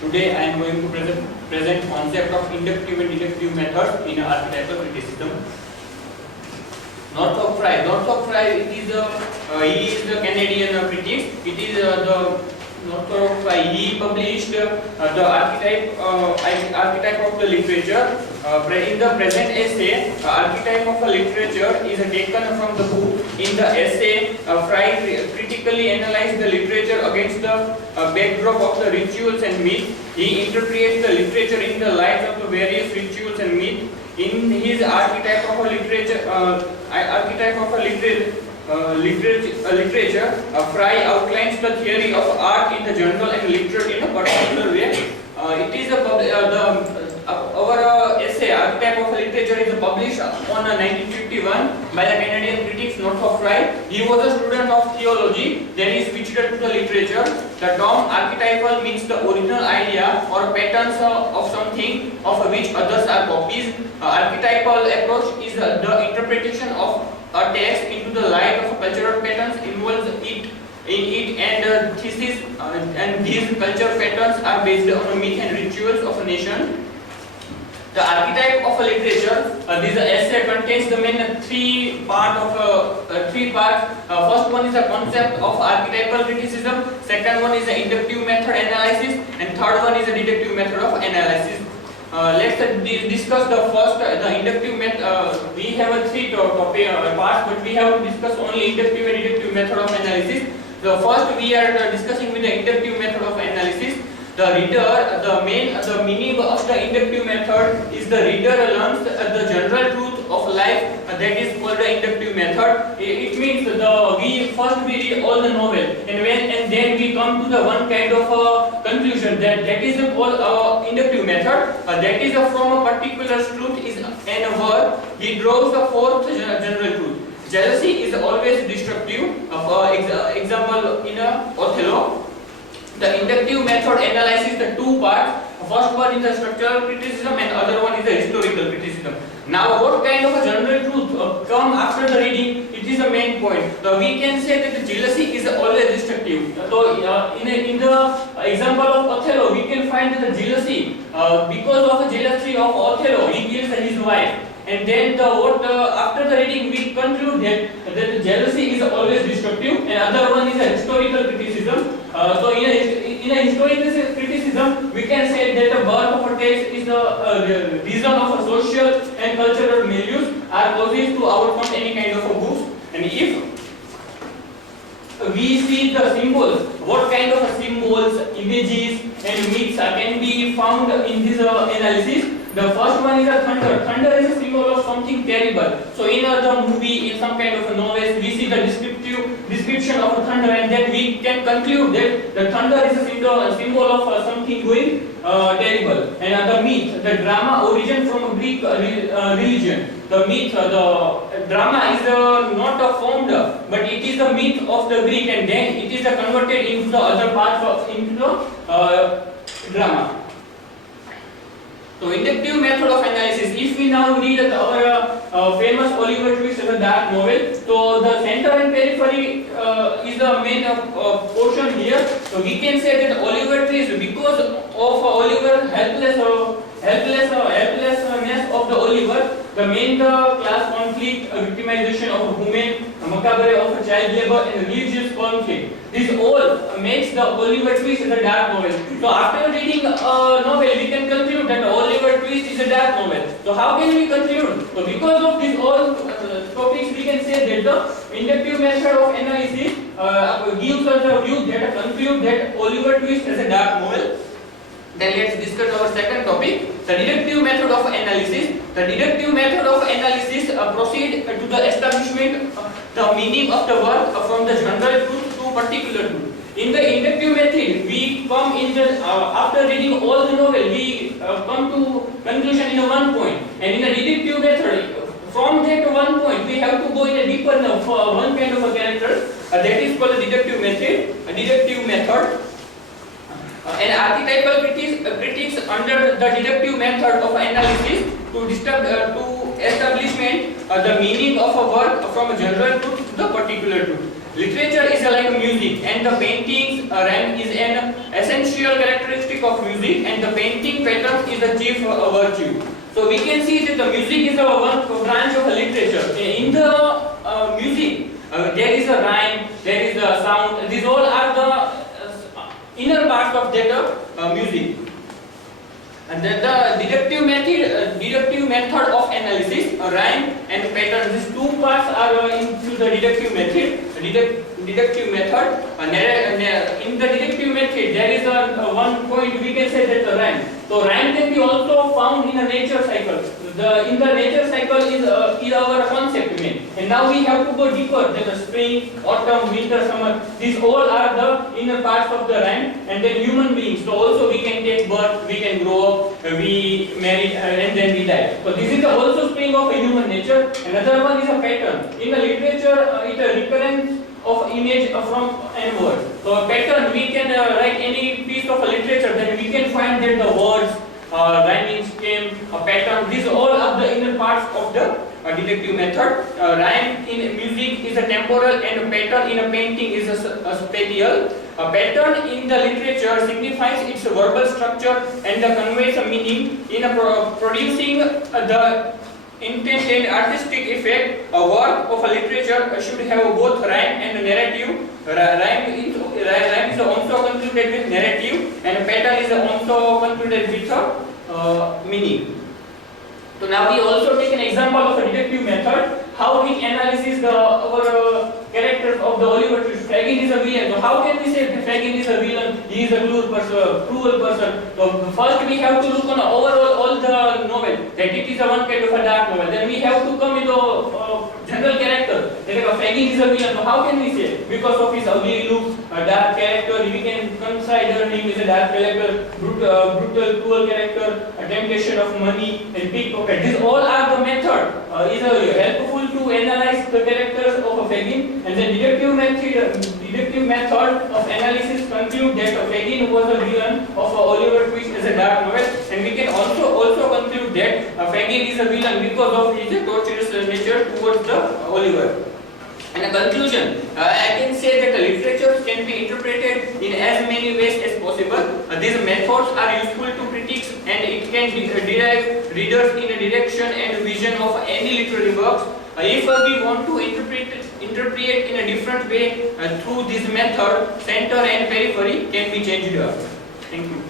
Today I am going to present concept of inductive and deductive method in archetypal criticism. Northrop Frye, he is the Canadian critic. It is the Northrop Frye. He published the archetype of the literature. In the present essay, archetype of a literature is taken from the book. In the essay, Frye critically analyzed the literature against the backdrop of the rituals and myths. He interprets the literature in the light of the various rituals and myths. In his archetype of a literature, Frye outlines the theory of art in the general and literature in a particular way. It is our essay, Archetype of Literature, is published on 1951 by the Canadian critic Northrop Frye. He was a student of theology, then he switched to the literature. The term archetypal means the original idea or patterns of something of which others are copies. Archetypal approach is the interpretation of a text into the light of cultural patterns involves and thesis, and these cultural patterns are based on the myth and rituals of a nation. The archetype of a literature, this essay contains the main three parts. First one is the concept of archetypal criticism. Second one is the inductive method analysis, and third one is the deductive method of analysis. Let's discuss the first, the inductive method. We have three parts, but we have to discuss only inductive and deductive method of analysis. The first we are discussing with the inductive method of analysis. The meaning of the inductive method is the reader learns the general truth of life. That is called the inductive method. It means we read all the novel, and then we come to the one kind of conclusion that is called inductive method. That is from a particular truth is an verb. He draws the fourth general truth. Jealousy is always destructive. Example in Othello. The inductive method analyzes the two parts. First one is the structural criticism and other one is the historical criticism. Now what kind of a general truth come after the reading? It is the main point. We can say that the jealousy is always destructive. So in the example of Othello, we can find that the jealousy, because of the jealousy of Othello, he kills his wife. And then after the reading we conclude that the jealousy is always destructive, and other one is a historical criticism. So in a historical criticism we can say that the birth of a text is the reason of a social and cultural milieux are causes to outcome any kind of a books. And if we see the symbols, what kind of symbols, images and myths can be found in this analysis. The first one is a thunder. Thunder is a symbol of something terrible. So in the movie, in some kind of a novel, we see the description of a thunder, and then we can conclude that the thunder is a symbol of something going terrible. And the myth, the drama origin from Greek religion. The myth, the drama is not formed, but it is the myth of the Greek, and then it is converted into the other parts into the drama. So inductive method of analysis. If we now read our famous Oliver Twist dark novel, so the center and periphery is the main portion here. So we can say that Oliver Twist, because of Oliver helplessness of the Oliver, the main class conflict, victimization of women, macabre of child labor, and religious conflict. This all makes the Oliver Twist a dark novel. So after reading a novel, we can conclude that Oliver Twist is a dark novel. So how can we conclude? So because of these all topics, we can say that the inductive method of analysis gives us a view that conclude that Oliver Twist is a dark novel. Then let's discuss our second topic, the deductive method of analysis. The deductive method of analysis proceed to the establishment the meaning of the word from the general truth to particular truth. In the inductive method, we come in the after reading all the novel, we come to conclusion in one point. And in the deductive method, from that one point, we have to go in a deeper one kind of a character. That is called the deductive method. An archetypal critics under the deductive method of analysis to establishment the meaning of a word from a general truth to the particular truth. Literature is like music, and the painting's rhyme is an essential characteristic of music, and the painting pattern is the chief virtue. So we can see that the music is one branch of literature. In the music, there is a rhyme, there is a sound. These all are the inner parts of that music. And then the deductive method of analysis, rhyme and pattern. These two parts are into the deductive method. Deductive method. In the deductive method, there is one point we can say that the rhyme. So rhyme can be also found in a nature cycle. In the nature cycle is our concept main. And now we have to go deeper. That the spring, autumn, winter, summer. These all are the inner parts of the rhyme. And then human beings. So also we can take birth, we can grow up, we marry, and then we die. So this is also spring of a human nature. Another one is a pattern. In the literature, it is a recurrence of image from an word. So a pattern, we can write any piece of literature, then we can find that the words, rhyming scheme, a pattern, these all are the inner parts of the deductive method. Rhyme in music is a temporal, and a pattern in a painting is a spatial. A pattern in the literature signifies its verbal structure and conveys a meaning in producing the intent and artistic effect. A work of a literature should have both rhyme and narrative. Rhyme is also concluded with narrative, and pattern is also concluded with meaning. So now we also take an example of a deductive method, how it analyzes our characters of the Oliver Twist. Fagin is a villain. So how can we say that Fagin is a villain? He is a cruel person. So first we have to look on overall all the novel, that it is a one kind of a dark novel. Then we have to come with a general character. Like Fagin is a villain. So how can we say? Because of his ugly looks, a dark character, we can consider him as a dark character, brutal, cruel character, a temptation of money and pickpocket. These all are the method. Is helpful to analyze the characters of a Fagin, and then deductive method of analysis conclude that Fagin was a villain of Oliver Twist as a dark novel, and we can also conclude that Fagin is a villain because of his torturous nature towards the Oliver. And a conclusion, I can say that the literature can be interpreted in as many ways as possible. These methods are useful to critics, and it can direct readers in a direction and vision of any literary works. If we want to interpret in a different way through this method, center and periphery can be changed. Thank you.